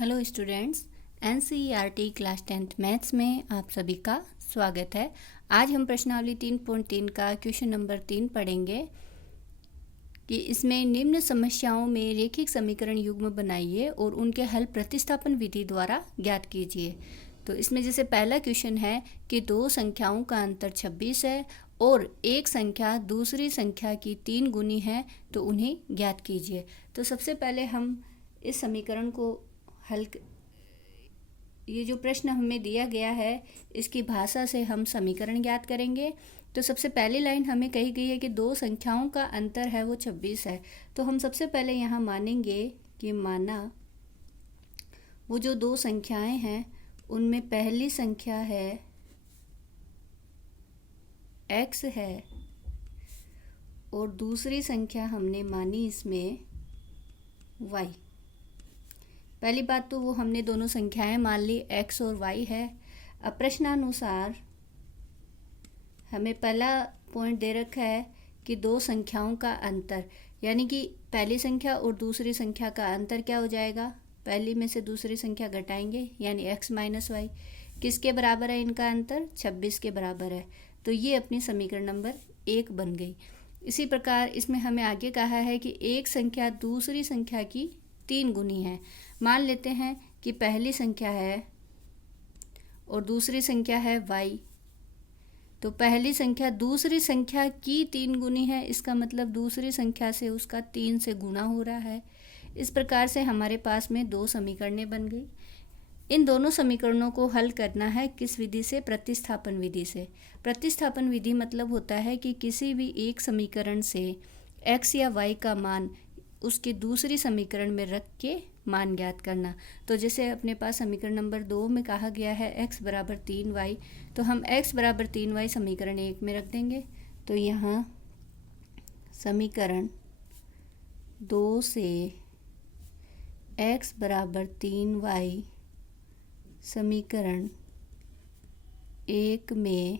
Hello students, NCERT class 10th maths में आप सभी का स्वागत है। आज हम प्रश्नावली 3.3 का क्वेश्चन नंबर 3 पढ़ेंगे कि इसमें निम्न समस्याओं में रेखिक समीकरण युग्म बनाइए और उनके हल प्रतिस्थापन विधि द्वारा ज्ञात कीजिए। तो इसमें जैसे पहला क्वेश्चन है कि दो संख्याओं का अंतर 26 है और एक संख्या दूसरी संख्या की 3 गुनी है, तो उन्हें ज्ञात कीजिए। तो सबसे पहले हम इस समीकरण को ये जो प्रश्न हमें दिया गया है इसकी भाषा से हम समीकरण ज्ञात करेंगे। तो सबसे पहली लाइन हमें कही गई है कि दो संख्याओं का अंतर है वो 26 है। तो हम सबसे पहले यहाँ मानेंगे कि माना वो जो दो संख्याएं हैं उनमें पहली संख्या है x है और दूसरी संख्या हमने मानी इसमें y। पहली बात तो वो हमने दोनों संख्याएं मान ली x और y है। अब प्रश्नानुसार हमें पहला पॉइंट दे रखा है कि दो संख्याओं का अंतर, यानी कि पहली संख्या और दूसरी संख्या का अंतर क्या हो जाएगा, पहली में से दूसरी संख्या घटाएंगे यानी x माइनस वाई। किसके बराबर है इनका अंतर, 26 के बराबर है। तो ये अपनी समीकरण नंबर 1 बन गई। इसी प्रकार इसमें हमें आगे कहा है कि एक संख्या दूसरी संख्या की 3 गुनी है। मान लेते हैं कि पहली संख्या है और दूसरी संख्या है y। तो पहली संख्या दूसरी संख्या की 3 गुनी है, इसका मतलब दूसरी संख्या से उसका 3 से गुणा हो रहा है। इस प्रकार से हमारे पास में दो समीकरणें बन गई। इन दोनों समीकरणों को हल करना है किस विधि से, प्रतिस्थापन विधि से। प्रतिस्थापन विधि मतलब होता है कि किसी भी एक समीकरण से x या y का मान उसके दूसरी समीकरण में रख के मान ज्ञात करना। तो जैसे अपने पास समीकरण नंबर 2 में कहा गया है x बराबर 3y, तो हम x बराबर 3y समीकरण 1 में रख देंगे। तो यहाँ समीकरण 2 से x बराबर 3y समीकरण 1 में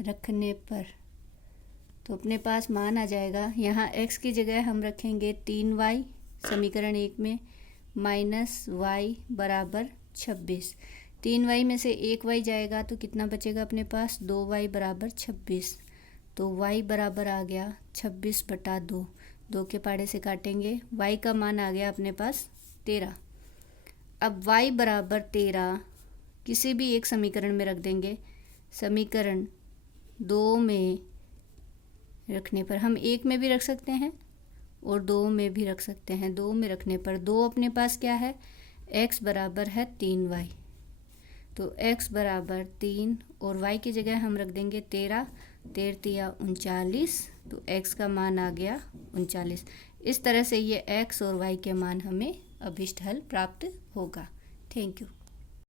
रखने पर तो अपने पास मान आ जाएगा, यहाँ x की जगह हम रखेंगे 3y समीकरण 1 में, माइनस y बराबर 26। 3y में से 1y जाएगा तो कितना बचेगा अपने पास, 2y बराबर 26। तो y बराबर आ गया 26/2। 2 के पाड़े से काटेंगे, y का मान आ गया अपने पास 13। अब y बराबर 13 किसी भी एक समीकरण में रख देंगे। समीकरण 2 में रखने पर हम 1 में भी रख सकते हैं और 2 में भी रख सकते हैं। 2 में रखने पर 2 अपने पास क्या है, x बराबर है 3y। तो x बराबर 3 और y की जगह हम रख देंगे 13। 13 39, तो x का मान आ गया 39। इस तरह से ये x और y के मान हमें अभिष्ट हल प्राप्त होगा। Thank you.